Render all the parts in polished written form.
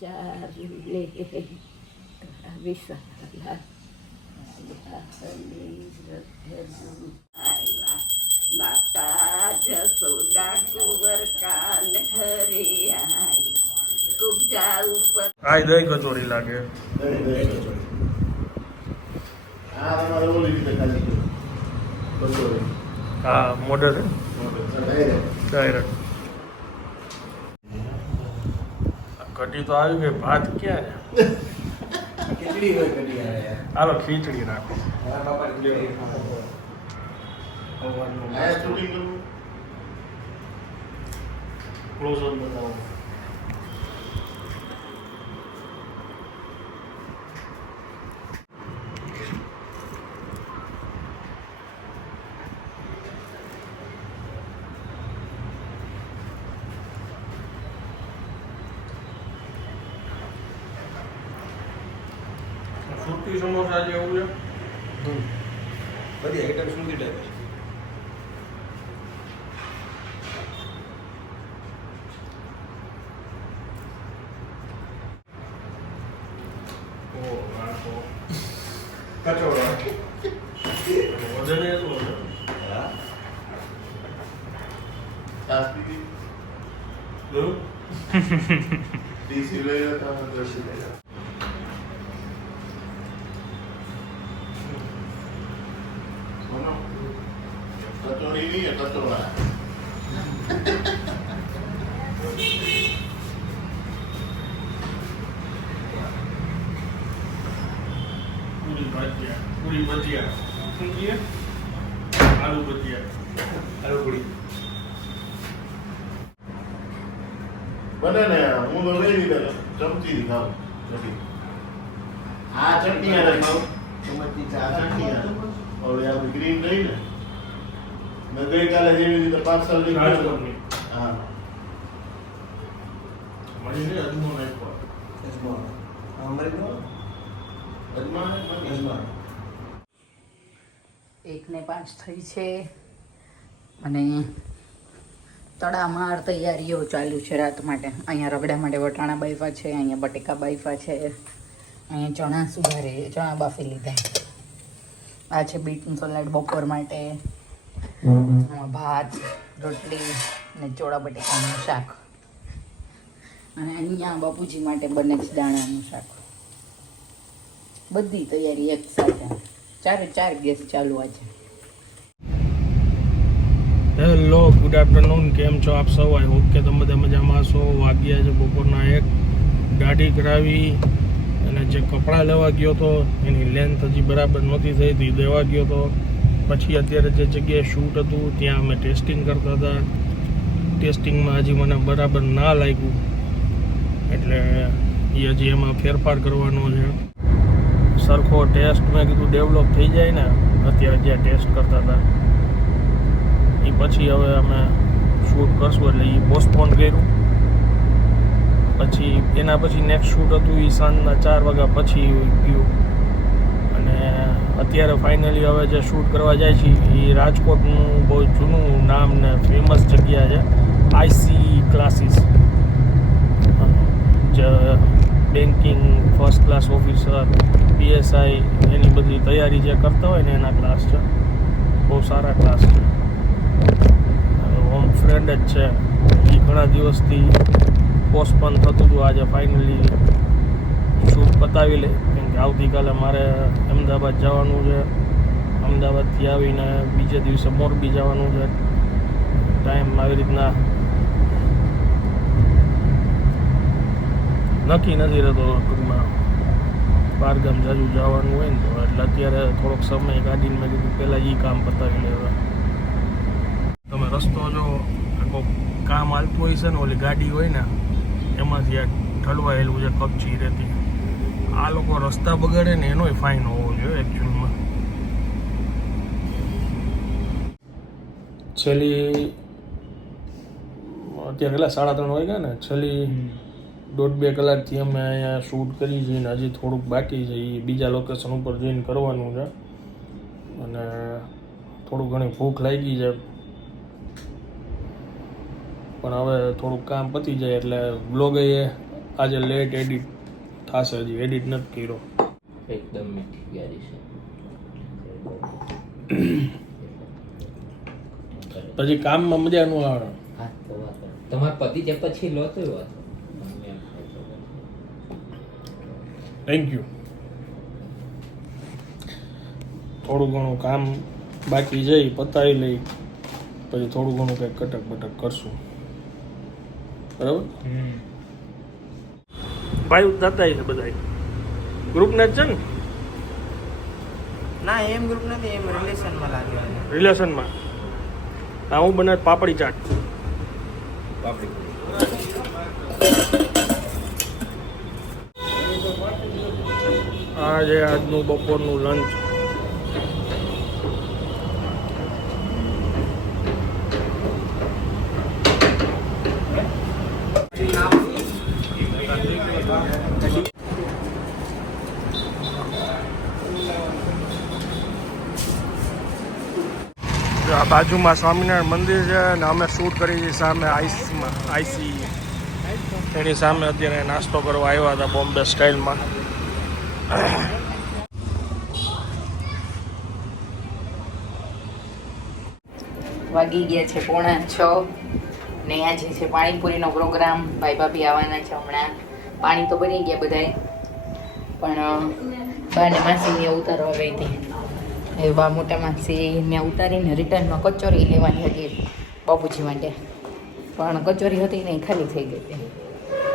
ચાલે વિશાલા માતા જસોદા કુંવર કાન ઘરે આવ્યા કુબજા ઉપર આ દહીં કચોરી લાગે. હા મોડર ડાયરેક્ટ કઢી તો આવી ગઈ. ભાત ક્યાં ખીચડી હોય કઢી આવે હાલો ખીચડી રાખો. ક્લોઝ અપ બતાવો. સુરતી સમોસા જેવું છે. બધી આઈટમ સુરતી ટાઈપ છે. કચોરો વજન એટલું છે. હા કચોરી નહીં કચોરા પૂરી ભજીયા શું કહીએ? આલુ ભજીયા. આલુ પૂરી બને ને હું તો કઈ રીતે ચમચી ખાઉં ચટણી આ ચટણી આને ખાઉં ચમચી આ ચા ચટણી આને ઓલી આપણી ગ્રીન રહી ને મેં ગઈકાલે જેવી રીતે પાર્સલ લઈ ગયો રાજકોટની. હા મળીને અજમો નાખ્યો. અજમા અમારી નો અજમા અજમા 1:05 થઈ છે અને તડામાર તૈયારીઓ ચાલુ છે રાત માટે. અહીંયા રગડા માટે વટાણા બાફા છે, અહીંયા બટેકા બાફા છે, અહીંયા ચણા સુધારે ચણા બાફી લીધા. આ છે બીટનું સલાડ બપોર માટે, આમાં ભાત રોટલી ને ચોળા બટેકાનું શાક, અને અહીંયા બાપુજી માટે બને છે દાણાનું શાક. બધી તૈયારી એક સાથે, ચાર ગેસ ચાલુ આજે. Hello good afternoon. કેમ છો આપ સૌ? આઈ હોપ કે તમે બધા મજામાં છો. વાગ્યા છે બપોરના 1. ગાડી કરાવી અને જે કપડાં લેવા ગયો હતો એની લેન્થ હજી બરાબર નહોતી થઈ હતી, દેવા ગયો હતો. પછી અત્યારે જે જગ્યાએ શૂટ હતું ત્યાં અમે ટેસ્ટિંગ કરતા હતા. ટેસ્ટિંગમાં હજી મને બરાબર ના લાગ્યું એટલે એ હજી એમાં ફેરફાર કરવાનો છે. સરખો ટેસ્ટ મેં કીધું ડેવલપ થઈ જાય ને અત્યારે જ્યાં ટેસ્ટ કરતા હતા એ પછી હવે અમે શૂટ કરશું એટલે એ પોસ્ટપોન કર્યું. પછી એના પછી નેક્સ્ટ શૂટ હતું એ સાંજના 4 વાગ્યા પછી ગયું. અને અત્યારે ફાઇનલી હવે જે શૂટ કરવા જાય છે એ રાજકોટનું બહુ જૂનું નામ ને ફેમસ જગ્યા છે આઈસી ક્લાસીસ. જે banking first class officer PSI એની બધી તૈયારી જે કરતા હોય ને એના ક્લાસ છે. બહુ સારા ક્લાસ છે. હોમ ફ્રેન્ડ જ છે. એ ઘણા દિવસથી પોસ્ટપોન થતું હતું. આજે ફાઇનલી શૂટ પતાવી લે કેમ કે આવતીકાલે મારે અમદાવાદ જવાનું છે. અમદાવાદથી આવીને બીજે દિવસે મોરબી જવાનું છે. ટાઈમ આવી રીતના નક્કી નથી રહેતો. ટૂંકમાં બહારગામ જાજુ જવાનું હોય ને તો એટલે અત્યારે થોડોક સમય કાઢીને મેં કીધું પહેલાં એ કામ પતાવી લેવા. તમે રસ્તો જો આખો કામ હાલતું હોય છે ને ઓલી ગાડી હોય ને એમાંથી આ ઠલવાયેલું છે કપચી રહેતી. આ લોકો રસ્તા બગાડે ને એનોય ફાઇન હોવો જોઈએ એકચ્યુઅલમાં. છેલ્લી અત્યારે કેટલા 3:30 વાગ્યા ને છેલ્લી 1.5-2 કલાકથી અમે અહીંયા શૂટ કરી છીએ ને હજી થોડુંક બાકી છે. એ બીજા લોકેશન ઉપર જઈને કરવાનું છે અને થોડું ઘણી ભૂખ લાગી છે પણ હવે થોડુંક કામ પતી જાય એટલે બ્લોગ એ આજે લેટ એડિટ થશે, હજી એડિટ નથી કર્યો. એકદમ મીઠી પ્યારી છે. પછી કામમાં મજા ન આવે. હા તો વાત તમારે પતિ જે પછી લો તો વાત. Thank you. થોડું ઘણું કામ બાકી જઈ પતાવી લઈ, પછી થોડું ઘણું કંઈક કટક બટક કરશું. બરાબર. ભાઈ જતા છે બધા ગ્રુપને જ છે ને? ના એમ ગ્રુપ નથી, એમ રિલેશનમાં લાગ્યો. રિલેશનમાં. હા, હું બનાવ પાપડી ચાટ. આ છે આજનું બપોરનું લંચ. આ બાજુમાં સ્વામિનારાયણ મંદિર છે અને અમે શૂટ કરી છે સામે આઈસી એની સામે અત્યારે નાસ્તો કરવા આવ્યા હતા બોમ્બે સ્ટાઇલમાં. વાગી ગયા છે 6:45 ને આજે છે પાણીપુરીનો પ્રોગ્રામ. ભાઈ ભાભી આવવાના છે હમણાં. પાણી તો બની ગયા બધાય, પણ બાને માસીને ઉતારવા ગઈ હતી. એ બા મોટા માસીને ઉતારીને રિટર્નમાં કચોરી લેવાની હતી બાપુજી માટે, પણ કચોરી હતી નહીં, ખાલી થઈ ગઈ હતી.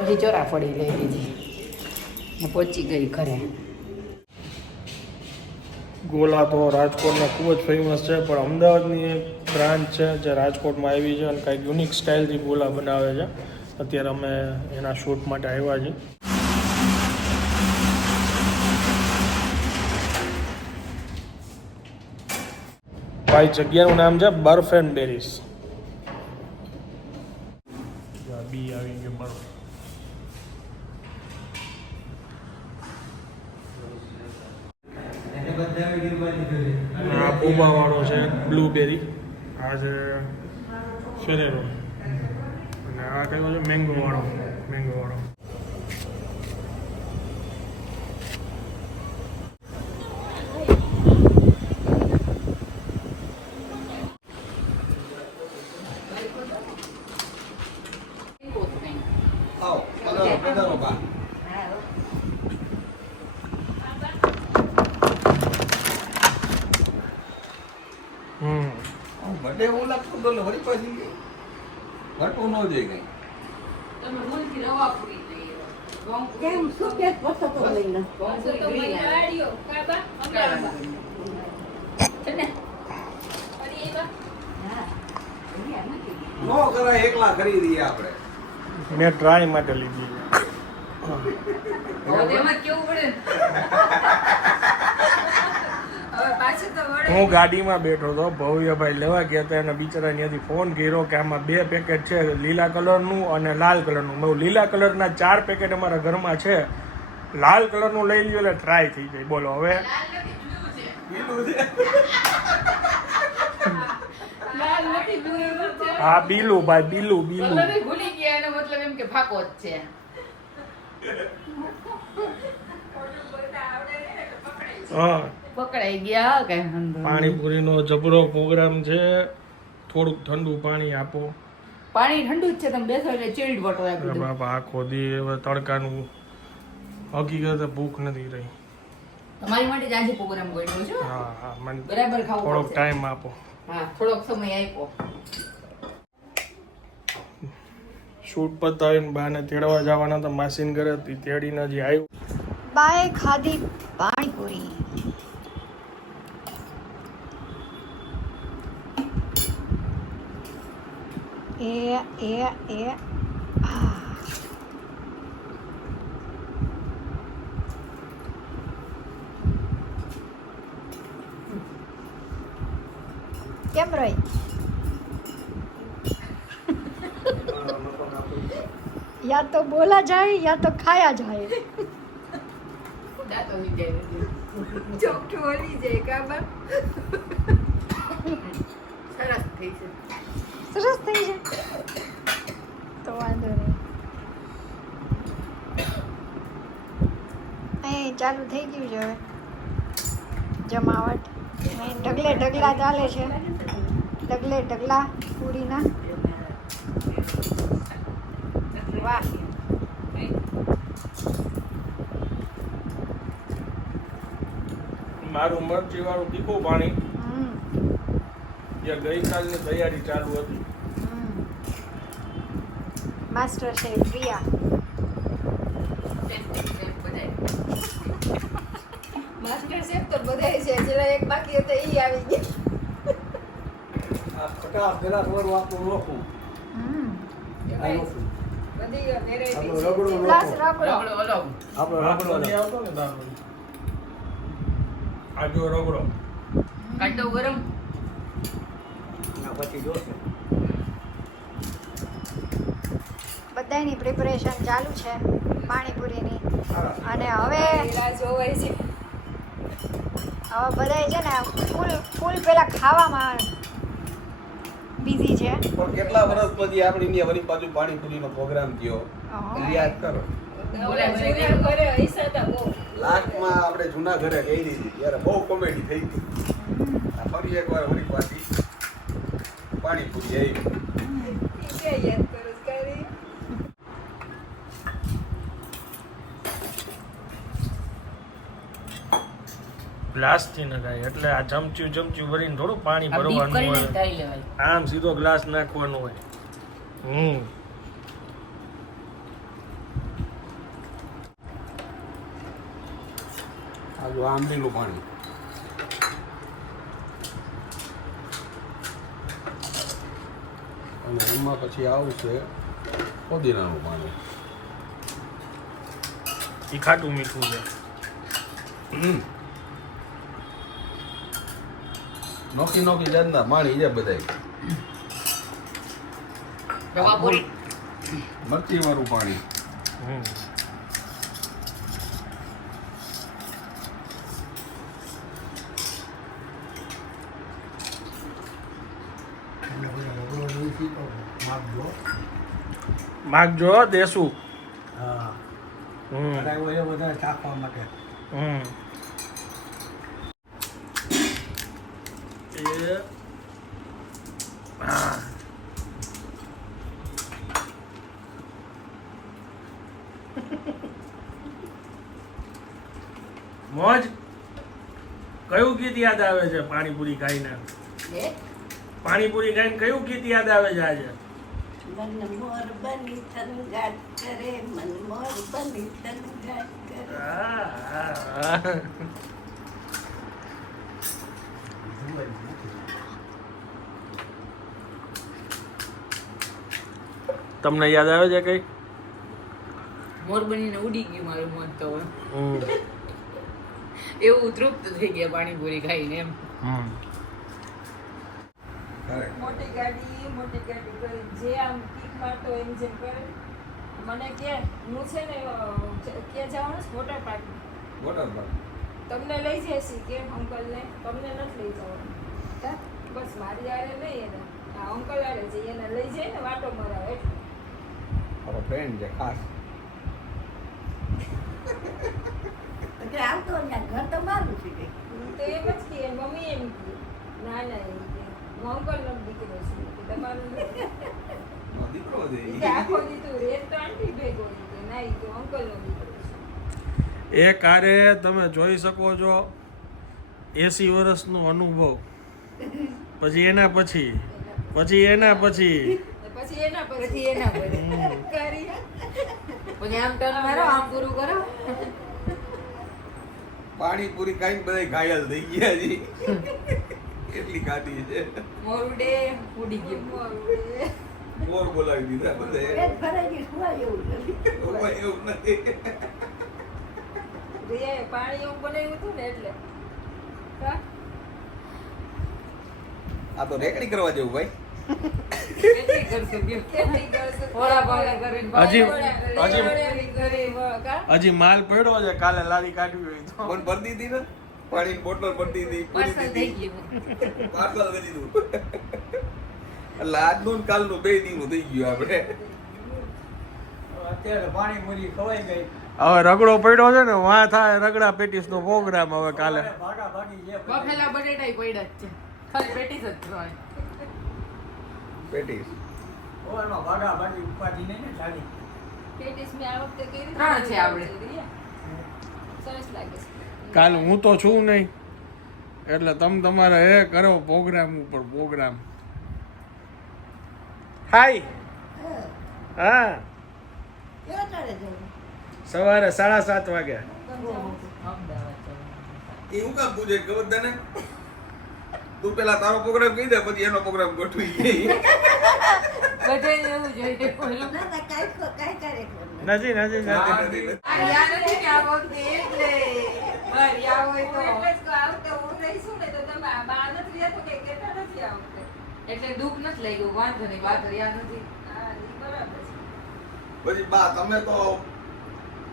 પછી ચોરાફળી લઈ લીધી ને પહોંચી ગઈ ઘરે. ગોલા તો રાજકોટમાં ખૂબ જ ફેમસ છે, પણ અમદાવાદની એક બ્રાન્ચ છે જે રાજકોટમાં આવી છે અને કાંઈક યુનિક સ્ટાઇલથી ગોલા બનાવે છે. અત્યારે અમે એના શૂટ માટે આવ્યા છીએ. ભાઈ જગ્યાનું નામ છે બર્ફ એન્ડ બેરીસ. બી આવી ગયો બર્ફ. આ બોબા વાળો છે બ્લુબેરી, આ છે ફેરેરો અને આ કયો છે મેંગો વાળો. બડે એવું લાગતું તો વળી પાછી ઘટવું ન જોઈએ કઈ. કેમ શું કે પતો તો લઈને નો કરાય, એકલા ખરીદીએ આપણે. મેં ટ્રાય માટે લીધી. હું ગાડીમાં બેઠો હતો, ભવ્યભાઈ લેવા ગયા હતા, અને બિચારા ત્યાંથી ફોન કર્યો કે આમાં 2 પેકેટ છે, લીલા કલરનું અને લાલ કલરનું. મેં લીલા કલરના 4 પેકેટ અમારા ઘરમાં છે, લાલ કલરનું લઈ લ્યો એટલે ટ્રાય થઈ જાય. બોલો હવે. હા બીલું ભાઈ, બીલું. ભૂલી ગયા એનો મતલબ એમ કે ફાકો જ છે. હા, પકડાઈ ગયા કઈ. પાણીપુરીનો જબરો પ્રોગ્રામ છે. થોડુંક ઠંડુ પાણી આપો. પાણી ઠંડુ જ છે, તમે બેસો એટલે ચીલ્ડ વોટર આપી દો. બાપા આખો દી હવે તડકાનું હકીકત ભૂખ નથી રહી. તમારી માટે જ આજે પ્રોગ્રામ ગોઠવ્યો છો. હા, મને બરાબર ખાવું થોડોક પડશે. ટાઈમ આપો. હા, થોડોક સમય આપ્યો. શૂટ પતાવીને બાને તેડવા જવાના હતા માસીન ઘરે, તેડીને હજી આવ્યું. બાય ખાધી પાણીપુરી. એ કેમ રહી? યા તો બોલા જાય યા તો ખાયા જાય. દાંતો ની જાય. ચોકઠું ઓલી જાય કાબા. સરસ થઈ છે. સરસ થઈ જાય તો વાંધો નહીં. ચાલુ થઈ ગયું છે હવે જમાવટ અહીં ઢગલે ઢગલા ચાલે છે ઢગલે ઢગલા પૂરીના વાહ મારું મરચી વાળું તીખું પાણી હમ જે ગઈકાલની તૈયારી ચાલુ હતી. Master chef Priya master chef તો બધાય છે જરા એક બાકી હતો ઈ આવી ગયા આ પચાસ પેલા થોડું આપણું રોકવું હમ આ રોકવું બધી આપણો રગડો પ્લસ રોકવો રગડો આપણો રગડો નથી આવતો ને દારૂ. આ જો રગડો કાઢો ગરમ ના પછી જોશે બધાયની પ્રિપરેશન ચાલુ છે પાણીપુરીની અને હવે જોવાય છે હવે બધાય છે ને ફૂલ પેલા ખાવામાં બિઝી છે પણ કેટલા વર્ષ પછી આપણે ઇન્ડિયા વળી પાછું પાણીપુરીનો પ્રોગ્રામ થયો યાદ કરો લાસ્ટમાં આપણે જૂના ઘરે ગઈ હતી ત્યારે બહુ કોમેડી થઈ હતી આ ફરી એકવાર વળી પાછી પાણીપુરી આવી ગ્લાસથી ન થાય એટલે આ ચમચું ભરીને થોડું પાણી ભરવાનું હોય. આમ સીધો ગ્લાસ નાખવાનો હોય. આ જો આંબલીનું પાણી અને એમાં પછી આવશે પુદીનાનું પાણી એ ખાટું મીઠું છે. નોખી જાતના પાણી છે બધાય મરચી વાળું પાણી માગજો દેશું. હા હમ બધા ચાખવા માટે હમ એ હા મોજ કયું ગીત યાદ આવે છે પાણીપુરી ખાઈને? પાણીપુરી ખાઈને કયું ગીત યાદ આવે છે આજે? મન મોર બની તનગાટ કરે મન મોર બની તનગાટ કરે તમને યાદ આવે છે કઈ? મોર બનીને ઉડી ગયું મારું મન તો એવું તૃપ્ત થઈ ગયા પાણીપુરી ખાઈને એમ. મોટી ગાડી કરી જે આમ કિક મારતો એમ જેમ કરે મને કે હું છે ને ક્યાં જવાનું છે વોટર પાર્ક તમને લઈ જઈશી કે અંકલ ને તમને નથી લઈ જવાનું બસ મારી આરે નહીં એને આ અંકલ આરે છે એને લઈ જાય ને વાટો મરાવે એટલે મારો ફ્રેન્ડ છે ખાસ એટલે આવતો ને ઘર તો મારું છે કે તો એમ જ કે મમ્મી એમ કે ના એમ કે હું અંકલનો દીકરો છું કે તમારું નથી. દીકરો ઈ કે આખો દીધું રેત તો આંટી ભેગો ઈ કે ના ઈ કે અંકલનો દીકરો છે. એ કારે તમે જોઈ શકો છો 80 વર્ષનો અનુભવ પછી એના પછી પછી એના પછી કરી પછી આમ ટર્ન મારો આમ પૂરું કરો. પાણીપુરી ખાઈને બધા ઘાયલ થઈ ગયા છે કેટલી ખાધી છે મોરડે ઉડી ગયું. મોર બોલાવી દીધા બધા પેટ ભરાઈ ગયું સુવાય એવું નથી એવું નથી રિયાએ પાણી એવું બનાવ્યું હતું ને એટલે કા આ તો રેકડી કરવા જેવું ભાઈ કેટલી કરશું કે કેટલી કરશું થોડા ભાડા કરીને હજી માલ પડ્યો છે, કાલે લારી કાઢવી હોય તો પણ ભરી દીધી ને પાણીની બોટલ ભરી દીધી પૂરી પાર્સલ થઈ દીધી ગયું. પાર્સલ કરી દીધું એટલે આજનું ને કાલનું 2 દીનું થઈ ગયું આપણે અત્યારે પાણીપુરી ખવાઈ ગઈ હવે રગડો પડ્યો છે ને વાં થાય રગડા પેટીસ નો પ્રોગ્રામ હવે કાલે. બફેલા બટેટા પડ્યા જ છે, ખાલી પેટીસ જ છે. પેટીસ પેટીસ મેં આ વખતે કરી ત્રણ છે આપણે. સરસ લાગે છે. કાલ હું તો છું નહીં એટલે તમે તમારે એ કરો પ્રોગ્રામ ઉપર પ્રોગ્રામ. હાય હા કેવા તારે જવું સવારે 7:30 વાગે. એ હું કામ પૂછે ખબર તને? તું પેલા તારો પ્રોગ્રામ કહી દે પછી એનો પ્રોગ્રામ ગોઠવી બધે એવું જોઈએ. ના ના કાંઈ કાર્યક્રમ નથી નથી નથી યાદ નથી કે આ વખતે એટલે ભાઈ આ હોય તો એટલે જ કહું, આ વખતે હું રહીશું ને તો તમે આ બા નથી રહેતો કે કહેતા નથી આ વખતે. એટલે દુઃખ નથી લાગ્યું. વાંધો નહીં, વાત યાદ નથી. હા, ઈ બરાબર છે. પછી બા તમે તો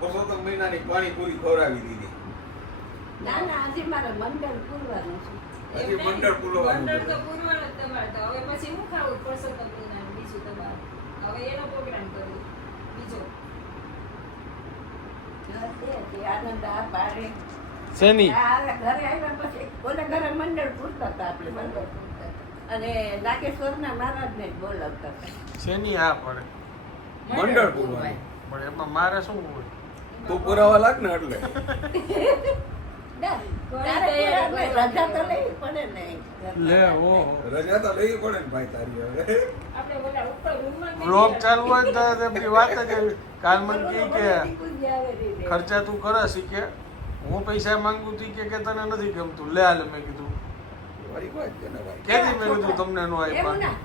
પરસોત્તમ મહિનાની પાણીપુરી ખવડાવી દીધી. ના ના આજે મારે મંડળ પૂરવાનું છે હજી મંડળ પૂરવાનું મંડળ છે. તો પૂરવાનું જ તમારે તો. હવે પછી હું ખાવું પરસોત્તમ મહિનાનું બીજું તમારે. હવે એનો પ્રોગ્રામ કરવું બીજો. આનંદ આ પાડે શેની આ ઘરે આવ્યા પછી ઓલા ઘરે મંડળ પૂરતા હતા આપણે મંડળ પૂરતા હતા. અને નાગેશ્વરના મહારાજને જ બોલાવતા હતા. શેની આ પડે મંડળ પૂરવાનું. પણ એમાં મારે શું હોય? તું પુરાવા લાગ ને એટલે ના, તારે પૂરાને રજા તો લેવી પડે ને લે ઓહો રજા તો લેવી પડે ને ભાઈ તારી હવે. આપણે ઓલા ઉપર રૂમમાં બ્લોગ ચાલુ હોય ને તો એમની વાત જ એવી. કાલ મને કહે કે પૂજી આવે રીતે. ખર્ચા તું કરે શીખે, હું પૈસા માંગુ તી કે તને નથી ગમતું લે હાલ. મેં કીધું વારી વાત છે ને ભાઈ. કેદી મેં કીધું તમને નો એવું આપ્યા. ના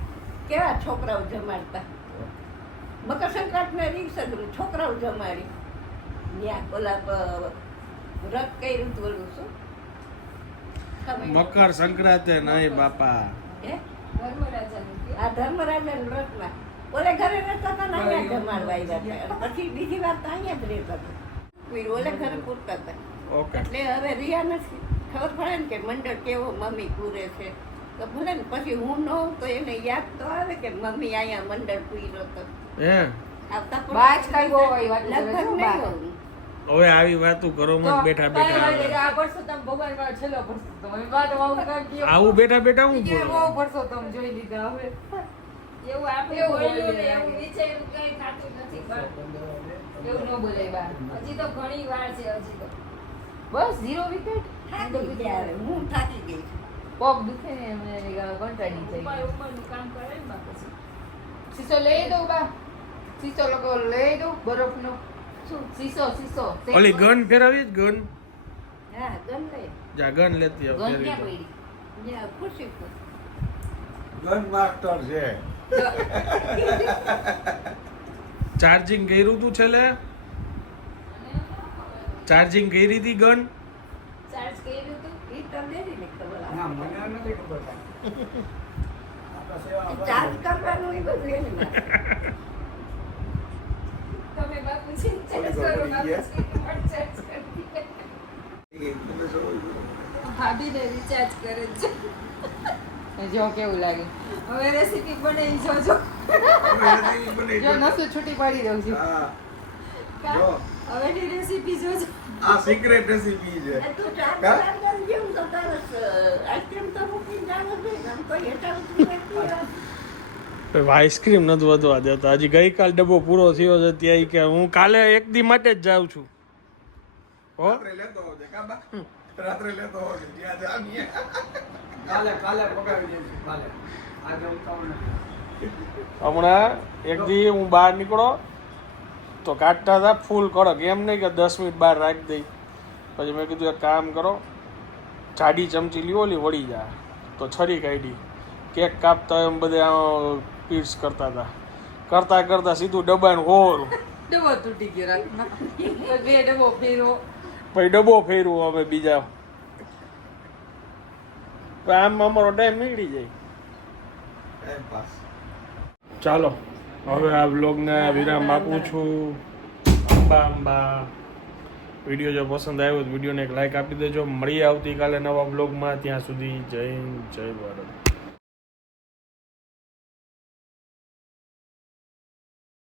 કેવા છોકરાઓ જમાડતા મકર સંક્રાંતના દિવસે છોકરાઓ જમાડી ત્યાં ઓલા વ્રત કર્યું હતું ઓલું શું ખબર? મકર સંક્રાંતિ નહીં બાપા. હે? ધર્મરાજાનું કે આ ધર્મરાજન વ્રતમાં ઓલે ઘરે રહેતા હતા ને અહીંયા જમાડવા આવ્યા હતા. પછી બીજી વાર તો અહીંયા જ રહેતા હતા. ઓલે ઘરે પૂરતા હતા. ઓકે એટલે હવે રિયા નથી ખબર પડે ને કે મંડળ કેવો મમ્મી પૂરે છે તો ભલે ને પછી હું ન હોઉં તો એને યાદ તો આવે કે મમ્મી અહીંયા મંડળ પૂર્યો હતો. હે આવતા પણ બા જ કાંઈ બહુ હોય વાત કરે છે, લગભગ શું નહીં બા? હોઉં. હવે આવી વાતો કરો મત બેઠા બેઠા. આ પરસોત્તમ ભગવાન વાળો છેલ્લો પરસોત્તમ. હવે વાત આવું કાંઈ કયો. આવું બેઠા બેઠા હું કે બોલો? બહુ પરસોત્તમ જોઈ લીધા હવે. એવું આપણે એવું બોલ્યું ને બોલે. એવું વિચાર્યું કંઈ થતું નથી પણ એવું ન બોલાય બા. હજી તો ઘણી વાર છે હજી તો. બસ 0 વિકેટ. થાકી ગયા હવે. હું થાકી ગઈ છું. પગ દુખે ને એમને કંટાળી ઉપર જાય. ઉપરનું કામ કરે ને બા પછી. શીશો લઈ દઉં બા. શીશો લોકો લઈ દઉં બરફનો. શું શીશો શીશો ઓલી ગન ફેરવી જ ગન. હા ગમ લઈ જા ગન લેતી આવ ગન ફેરવી ક્યાં દો. પડી? જ્યાં ખુશી પર ગન માસ્ટર છે. ચાર્જિંગ કર્યું તું છેલ્લે? ચાર્જિંગ કરી હતી ગન? ચાર્જ કર્યું હતું. એ તો લેરીને ખબર આવે. ચાર્જ ચાર્જ કરવાનું એ બધું એને માથે. તમે બાપુજી ચાર્જ કરો બાપુજી પણ ચાર્જ કરી દે. ભાભીને રિચાર્જ કરે છે. જો કેવું લાગે. હવે રેસીપી બનાવી જોજો. જો નસું છૂટી પાડી દઉં છું. જો હવેની રેસીપી જોજો. આ સિક્રેટ રેસીપી છે. એ તું ચાર્જ કરવા જેવું તો તરસ આઈસ્ક્રીમ તો મૂકીને જાણો જોઈએ ને. આમ કોઈ હેઠળ ઉતરી નથી આવતું. આઈસ્ક્રીમ નથી વધવા દેતા. હજી ગઈકાલ ડબ્બો પૂરો થયો છે ત્યાં કે હું કાલે એક દી માટે જ જાઉં છું. હો રાત્રે લેતો આવજે કાબા. રાત્રે લેતો આવજે ત્યાં જામીએ. હમણાં એક દી હું બહાર નીકળો તો કાઢતા હતા ફૂલ કડક. એમ નહીં કે 10 મિનિટ બહાર રાખી દઈ. પછી મેં કીધું એક કામ કરો, જાડી ચમચી લ્યો ઓલી વળી જાય તો છરી કાઢી. કેક કાપતા એમ બધે પીટ્સ કરતા હતા. કરતા કરતા સીધું ડબ્બાનું હોરું. ડબ્બો તૂટી ગયો રાતના. તો બે ડબ્બો ફેરવો. પછી ડબ્બો ફેરવો હવે બીજા. આમ અમારો ટાઈમ નીકળી જાય. Time pass. ચાલો હવે આ વ્લોગને વિરામ આપું છું. અંબા વિડીયો જો પસંદ આવ્યો તો વિડીયોને એક લાઈક આપી દેજો. મળીએ આવતીકાલે નવા વ્લોગમાં. ત્યાં સુધી જય હિન્દ જય ભારત.